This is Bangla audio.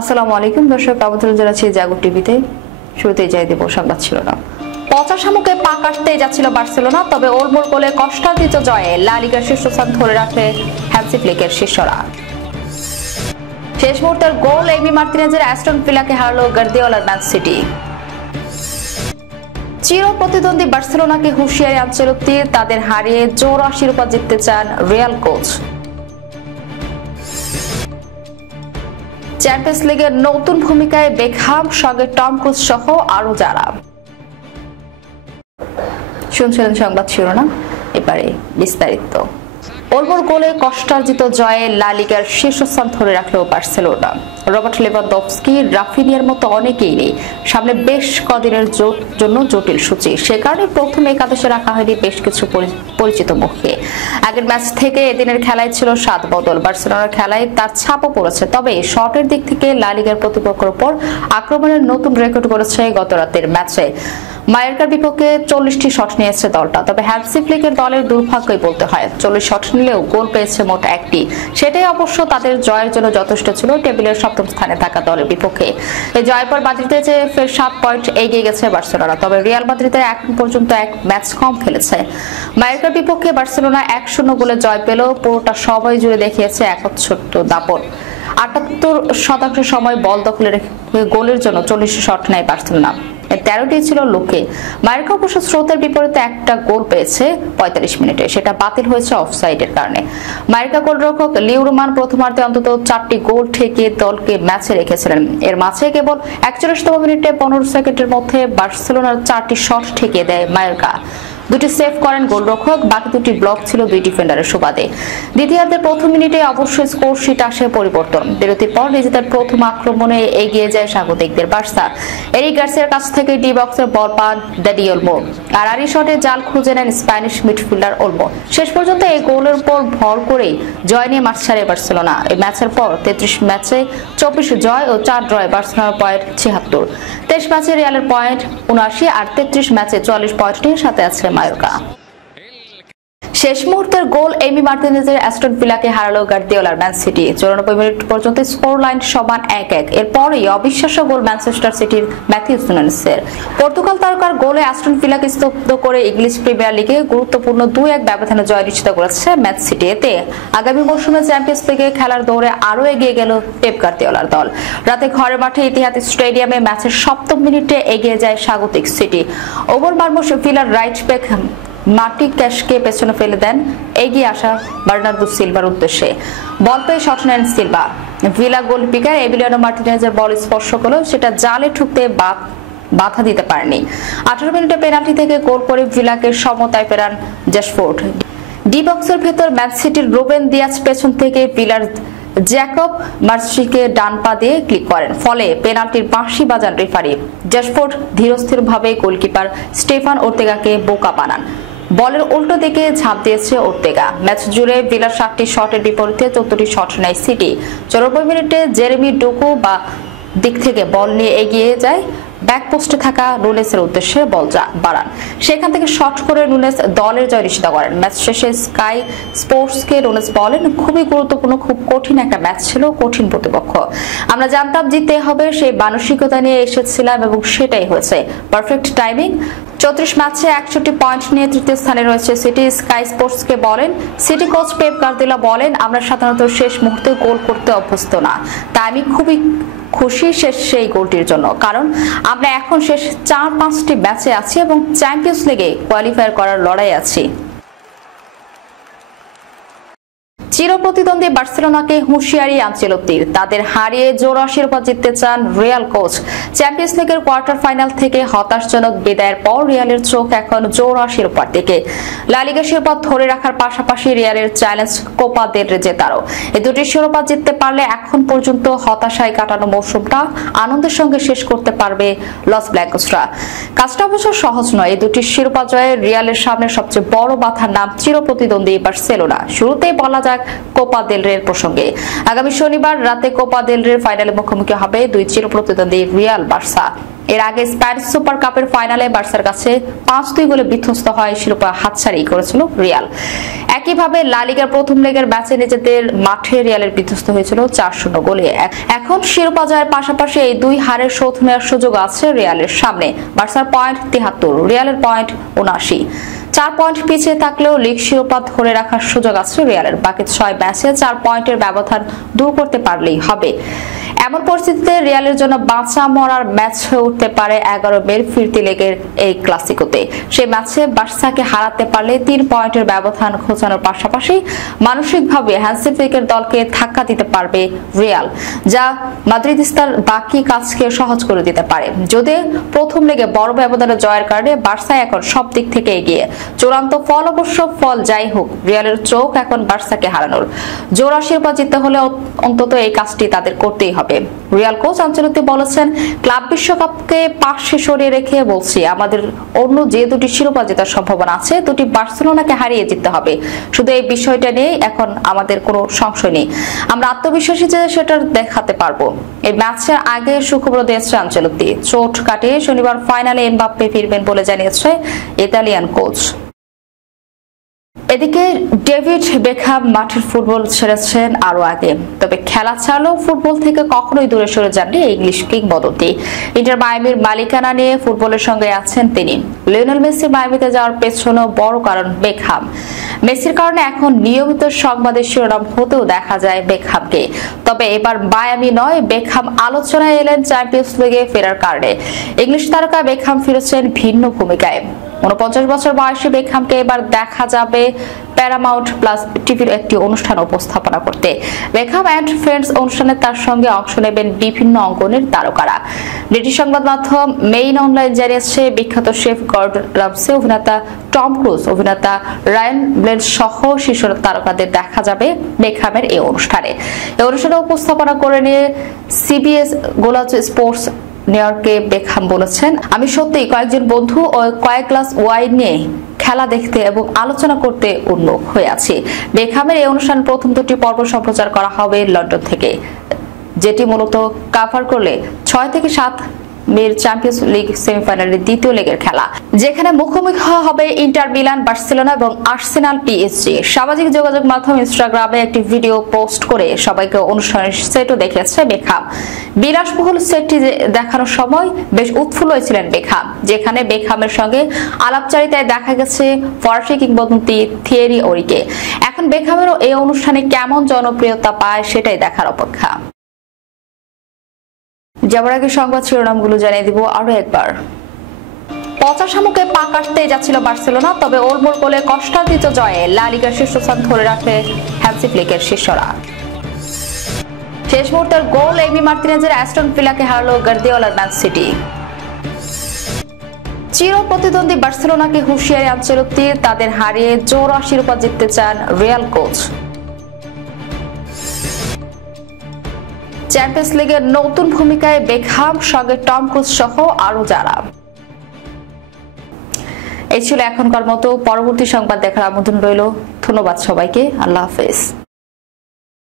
আসসালামু আলাইকুম দর্শক, আমন্ত্রণ জানাচ্ছি জাগো টিভিতে। শুরুতেই যাই দেব সংবাদ শিরোনাম। 50 মুখে পা কাটতে যাচ্ছিল বার্সেলোনা, তবে ওলমোর গোলে কষ্টার্জিত জয়ে লা লিগার শীর্ষস্থান ধরে রাখে হ্যান্সি ফ্লিকের শিষ্যরা। শেষ মুহূর্তের গোল এমি মার্তিনেজের অ্যাস্টন ভিলাকে হারালো গার্দিওলার ম্যান সিটি। চির প্রতিদ্বন্দ্বী বার্সেলোনাকে হুঁশিয়ারি আনচেলত্তি, তাদের হারিয়ে জোড়া শিরোপা জিততে চান রিয়াল কোচ। চ্যাম্পিয়ন্স লিগের নতুন ভূমিকায় বেকহাম, সঙ্গে টম ক্রুজ সহ আরো যারা। শুনছিলেন সংবাদ শিরোনাম, এবারে বিস্তারিত। ওলমোর গোলে কষ্টার্জিত জয়ে লা লিগার শীর্ষস্থান ধরে রাখলো বার্সেলোনা। রবার্ট লেভানডফস্কি, রাফিনিয়ার মতো অনেকেই নেই, সামনে বেশ কদিনের জন্য জটিল সূচি। সে কারণে প্রথম একাদশে রাখা হয়নি বেশ কিছু পরিচিত মুখকে। আগের ম্যাচ থেকে এদিনের খেলায় ছিল 7 বদল। বার্সেলোনার খেলায় তার ছাপও পড়েছে, তবে শটের দিক থেকে লা লিগার প্রতিপক্ষের উপর আক্রমণের নতুন রেকর্ড করেছে গত রাতের ম্যাচে। মায়োর্কার বিপক্ষে 40টি শট নিয়েছে দলটা, তবে হ্যান্সি ফ্লিকের দলের দুর্ভাগ্যই বলতে হয়। 40 শট নিলেও গোল পেয়েছে মোট 1টি। সেটাই অবশ্য তাদের জয়ের জন্য যথেষ্ট ছিল টেবিলের 7ম স্থানে থাকা দলের বিপক্ষে। এই জয়ের পর মাদ্রিদে যে ফের 7 পয়েন্ট এগিয়ে গেছে বার্সেলোনা, তবে রিয়াল মাদ্রিদের এখন পর্যন্ত 1 ম্যাচ কম খেলেছে। মায়োর্কার বিপক্ষে বার্সেলোনা 1-0 গোলে জয় পেল। পুরোটা সময় জুড়ে দেখিয়েছে একচ্ছত্র দাপট। 78% সময় বল দখলে রেখে গোলের জন্য 40 শট নেয় বার্সেলোনা। 13টি ছিল লক্ষ্যে। মায়োর্কা অবশ্য স্রোতের বিপরীতে একটা গোল পেয়েছে 45 মিনিটে, সেটা বাতিল হয়েছে অফসাইডের কারণে। মায়োর্কা গোলরক্ষক লিউরমান প্রথমার্ধে অন্তত 4টি গোল ঠেকিয়ে দলকে ম্যাচে রেখেছিলেন। এর মাঝে কেবল 41তম মিনিটে 15 সেকেন্ডের মধ্যে বার্সেলোনার 4টি শট ঠেকিয়ে দেয় মায়োর্কা। 2টি সেভ করেন গোলরক্ষক, বাকি 2টি ব্লক ছিল 2 ডিফেন্ডারের সুবাদে। দ্বিতীয়ার্ধের প্রথম মিনিটে অবশ্যই স্কোর শিট আসে পরিবর্তন। বিরতির পর নিজেদের প্রথম আক্রমণে এগিয়ে যায় স্বাগতিকদের বার্সা। এরিক গার্সিয়ার কাছ থেকে ডি বক্সের বল পান ড্যানি ওলমো, আর আড়ি শটে জাল খুঁজে নেন স্প্যানিশ মিডফিল্ডার ওলমো। শেষ পর্যন্ত এই গোলের উপর ভর করেই জয় নিয়ে মাঠ ছাড়ে বার্সেলোনা। এই ম্যাচের পর 33 ম্যাচে 24 জয় ও 4 ড্রয়ে বার্সেলোনার পয়েন্ট 76। 23 ম্যাচে রিয়ালের পয়েন্ট 79 আর 33 ম্যাচে 44 পয়েন্ট নিয়ে সাথে আছে মায়োর্কা। শেষ মুহূর্তের গোল এমি মার্তিনেজের অ্যাস্টন ভিলাকে হারালো গার্দিওলার ম্যান সিটি। 94 মিনিট পর্যন্ত স্কোর লাইন সমান 1-1। এরপরই অবিশ্বাস্য গোল ম্যানচেস্টার সিটির ম্যাথিউস নুনেজের। পর্তুগাল তারকার গোলে অ্যাস্টন ভিলাকে স্তব্ধ করে ইংলিশ প্রিমিয়ার লিগে গুরুত্বপূর্ণ 2-1 ব্যবধানে জয় নিশ্চিত করেছে ম্যান সিটি। এতে আগামী মৌসুমে চ্যাম্পিয়ন্স লিগে খেলার দৌড়ে আরও এগিয়ে গেল পেপ গার্দিওলার দল। রাতে ঘরের মাঠে ইতিহাদ স্টেডিয়ামে ম্যাচের 7ম মিনিটে এগিয়ে যায় স্বাগতিক সিটি। ওভার মারমোস ভিলার রাইট ব্যাক মার্টি ক্যাশকে পেছনে ফেলে দেন এগিয়ে আসা বার্নার্দো সিলভার উদ্দেশ্যে। বল পেয়ে শট নেন সিলভা। ভিলা গোলকিপার এমিলিয়ানো মার্টিনেজের বল স্পর্শ করলেও সেটা জালে ঠুকতে বাধা দিতে পারেনি। 18 মিনিটে পেনাল্টি থেকে গোল করে ভিলাকে সমতায় ফেরান জ্যাশফোর্ড। ডি বক্সের ভেতর ম্যান সিটির রুবেন দিয়াজ পেছন থেকে ভিলার জ্যাকব মার্সিকে ডান পা দিয়ে ক্লিক করেন, ফলে পেনাল্টির বাঁশি বাজান রেফারি। জ্যাশফোর্ড ধীরস্থিরভাবে গোলকিপার স্টেফান ওর্তেগাকে বোকা বানান। বলের উল্টো দিকে ঝাঁপ দিয়েছে ওর্তেগা। ম্যাচ জুড়ে ভিলার 7টি শটের বিপরীতে 14টি শট নেয় সিটি। 94 মিনিটে জেরেমি ডোকু বা দিক থেকে বল নিয়ে এগিয়ে যায়, ব্যাক পোস্টে থাকা নুনেসের উদ্দেশ্যে বল বাড়ান। সেখান থেকে শট করে নুনেস দলের জয় নিশ্চিত করেন। ম্যাচ শেষে স্কাই স্পোর্টসকে নুনেস বলেন, খুবই গুরুত্বপূর্ণ, খুব কঠিন একটা ম্যাচ ছিল, কঠিন প্রতিপক্ষ। আমরা জানতাম জিততে হবে, সেই মানসিকতা নিয়ে এসেছিলাম এবং সেটাই হয়েছে। Perfect timing. 34 ম্যাচে 61 পয়েন্ট নিয়ে 3য় স্থানে রয়েছে সিটি। স্কাই স্পোর্টসকে বলেন, সিটি কোচ পেপ গার্দিওলা বলেন, আমরা সাধারণত শেষ মুহূর্তে গোল করতে অভ্যস্ত না, তাই আমি খুবই খুশি সেই গোলটির জন্য, কারণ আমরা এখন শেষ 4-5টি ম্যাচে আছি এবং চ্যাম্পিয়ন্স লিগে কোয়ালিফাই করার লড়াই আছি। চির প্রতিদ্বন্দ্বী বার্সেলোনাকে হুঁশিয়ারি আনচেলত্তির, তাদের হারিয়ে জোড়া শিরোপা জিততে চান রিয়াল কোচ। চ্যাম্পিয়ন্স লিগের কোয়ার্টার ফাইনাল থেকে হতাশজনক বিদায়ের পর রিয়ালের চোখ এখন জোড়া শিরোপার দিকে। লা লিগা শিরোপা ধরে রাখার পাশাপাশি রিয়ালের চ্যালেঞ্জ কোপা দেল রে জেতারও। এই দুটি শিরোপা জিততে পারলে এখন পর্যন্ত হতাশায় কাটানো মৌসুমটা আনন্দের সঙ্গে শেষ করতে পারবে লস ব্ল্যাঙ্কসরা। কাজটা অবশ্য সহজ নয়। এই দুটি শিরোপা জয়ে রিয়ালের সামনে সবচেয়ে বড় বাধার নাম চির প্রতিদ্বন্দ্বী বার্সেলোনা। শুরুতেই বলা যাক কোপা দেল রের প্রসঙ্গে। আগামী শনিবার রাতে কোপা দেল রের ফাইনালে মুখোমুখি হবে দুই চির প্রতিদ্বন্দ্বী রিয়াল বার্সা। এর আগে স্প্যানিশ সুপার কাপের ফাইনালে বার্সার কাছে 5-2 গোলে বিধ্বস্ত হয় শিরোপা হাতছাড়ি করেছিল রিয়াল। একইভাবে লা লিগার প্রথম লেগের ম্যাচে নিজেদের মাঠে রিয়ালের বিধ্বস্ত হয়েছিল 4-0 গোলে। এখন শিরোপা জয়ের পাশাপাশি এই দুই হারের শোধ নেওয়ার সুযোগ আছে রিয়ালের সামনে। বার্সার পয়েন্ট 73, রিয়ালের পয়েন্ট 79। 4 পয়েন্ট পিছিয়ে থাকলেও লিগ শিরোপা ধরে রাখার সুযোগ আছে রিয়ালের। বাকি 6 ম্যাচে 4 পয়েন্টের ব্যবধান দূর করতে পারলেই হবে। এমন পরিস্থিতিতে রিয়ালের জন্য বাঁচা মরার ম্যাচ হয়ে উঠতে পারে 11 মের ফিরতি লেগের এই ক্লাসিকোতে। সেই ম্যাচে বার্সাকে হারাতে পারলে 3 পয়েন্টের ব্যবধান ঘোচানোর পাশাপাশি মানসিকভাবে হ্যান্সি ফ্লিকের দলকে ধাক্কা দিতে পারবে রিয়াল, যা মাদ্রিদিস্তার বাকি কাজকে সহজ করে দিতে পারে। যদি প্রথম লেগে বড় ব্যবধানে জয়ের কারণে বার্সা এখন সব দিক থেকে এগিয়ে। চূড়ান্ত ফল অবশ্য ফল যাই হোক, রিয়ালের চোখ এখন বার্সাকে হারানোর। জোড়া শিরোপা জিততে হলে অন্তত এই কাজটি তাদের করতেই হবে। রিয়াল কোচ আনচেলত্তি বলেছেন, ক্লাব বিশ্বকাপকে পাশে সরিয়ে রেখে বলছি, আমাদের অন্য যে দুটি শিরোপা জেতার সম্ভাবনা আছে দুটি বার্সেলোনাকে হারিয়ে জিততে হবে। শুধু এই বিষয়টা নিয়ে এখন আমাদের কোনো সংশয় নেই। আমরা আত্মবিশ্বাসী যে সেটা দেখাতে পারবো। এই ম্যাচের আগে সুখবর দিয়েছে আনচেলত্তি। চোট কাটিয়ে শনিবার ফাইনালে এমবাপ্পে ফিরবেন বলে জানিয়েছে ইতালিয়ান কোচ। এদিকে ডেভিড বেকহাম মাঠের ফুটবল ছেড়েছেন আরো আগে, তবে খেলা ছাড়লেও ফুটবল থেকে কখনোই দূরে সরে যাননি ইংলিশ কিংবদন্তি। ইন্টার মায়ামির মালিকানা নিয়ে ফুটবলের সঙ্গে আছেন তিনি। লিওনেল মেসি মায়ামিতে যাওয়ার পেছনেও বড় কারণ বেকহাম। মেসির কারণে এখন নিয়মিত সংবাদের শিরোনাম হতেও দেখা যায় বেকহামকে। তবে এবার মায়ামি নয়, বেকহাম আলোচনায় এলেন চ্যাম্পিয়ন্স লিগে ফেরার কারণে। ইংলিশ তারকা বেকহাম ফিরেছেন ভিন্ন ভূমিকায়। 49 বছর বয়সী বেকহামকে এবার দেখা যাবে প্যারামাউন্ট প্লাস টিভির একটি অনুষ্ঠান উপস্থাপনা করতে। বেকহাম অ্যান্ড ফ্রেন্ডস অনুষ্ঠানে তার সঙ্গে অংশ নেবেন বিভিন্ন অঙ্গনের তারকারা। ব্রিটিশ সংবাদ মাধ্যম মেইন অনলাইন জানিয়েছে, বিখ্যাত শেফ গর্ডন রামসে, অভিনেতা টম ক্রুজ, অভিনেতা রায়ান ব্লেড সহ শীর্ষ তারকাদের দেখা যাবে বেকহামের এই অনুষ্ঠানে। এই অনুষ্ঠানে উপস্থাপনা করে নিয়ে সিবিএস গোলাজ স্পোর্টস নিউইয়র্কে বেকহাম বলেছেন, আমি সত্যিই কয়েকজন বন্ধু ও কয়েক গ্লাস ওয়াইন নিয়ে খেলা দেখতে এবং আলোচনা করতে উন্মুখ হয়ে আছি। বেকহামের এই অনুষ্ঠান প্রথম দুটি পর্ব সম্প্রচার করা হবে লন্ডন থেকে, যেটি মূলত কভার করলে 6 থেকে 7 মের চ্যাম্পিয়ন্স লিগ সেমিফাইনালের দ্বিতীয় লেগের খেলা, যেখানে মুখোমুখি হবে ইন্টার মিলান, বার্সেলোনা এবং আর্সেনাল পিএসজি। সামাজিক যোগাযোগ মাধ্যম ইনস্টাগ্রামে একটি ভিডিও পোস্ট করে সবাইকে অনুষ্ঠানের সেটও দেখিয়েছে বেকহাম। বিলাসবহুল সেটটি দেখানোর সময় বেশ উৎফুল্ল ছিলেন বেকহাম, যেখানে বেকহামের সঙ্গে আলাপচারিতায় দেখা গেছে ফরাসি কিংবদন্তি থিয়েরি ওরিকে। এখন বেকহামেরও এই অনুষ্ঠানে কেমন জনপ্রিয়তা পায় সেটাই দেখার অপেক্ষা। যাবার আগে সংবাদ শিরোনামগুলো জানিয়ে দিব আরো একবার। 50 মুখে পা কাটতে যাচ্ছিল বার্সেলোনা, তবে ওলমোর গোলে কষ্টার্জিত জয়ে লা লিগার শীর্ষস্থান ধরে রাখে হ্যান্সি ফ্লিকের শিষ্যরা। শেষ মুহূর্তের গোল এমি মার্তিনেজের অ্যাস্টন ভিলাকে হারালো গার্দিওলার ম্যান সিটি। চির প্রতিদ্বন্দ্বী বার্সেলোনাকে হুঁশিয়ারি আনচেলত্তি, তাদের হারিয়ে জোড়া শিরোপা জিততে চান রিয়াল কোচ। চ্যাম্পিয়ন্স লিগের নতুন ভূমিকায় বেকহাম, সঙ্গে টম ক্রুজ সহ আরো যারা। এই ছিল এখনকার মতো। পরবর্তী সংবাদ দেখার আমন্ত্রণ রইল। ধন্যবাদ সবাইকে। আল্লাহ হাফেজ।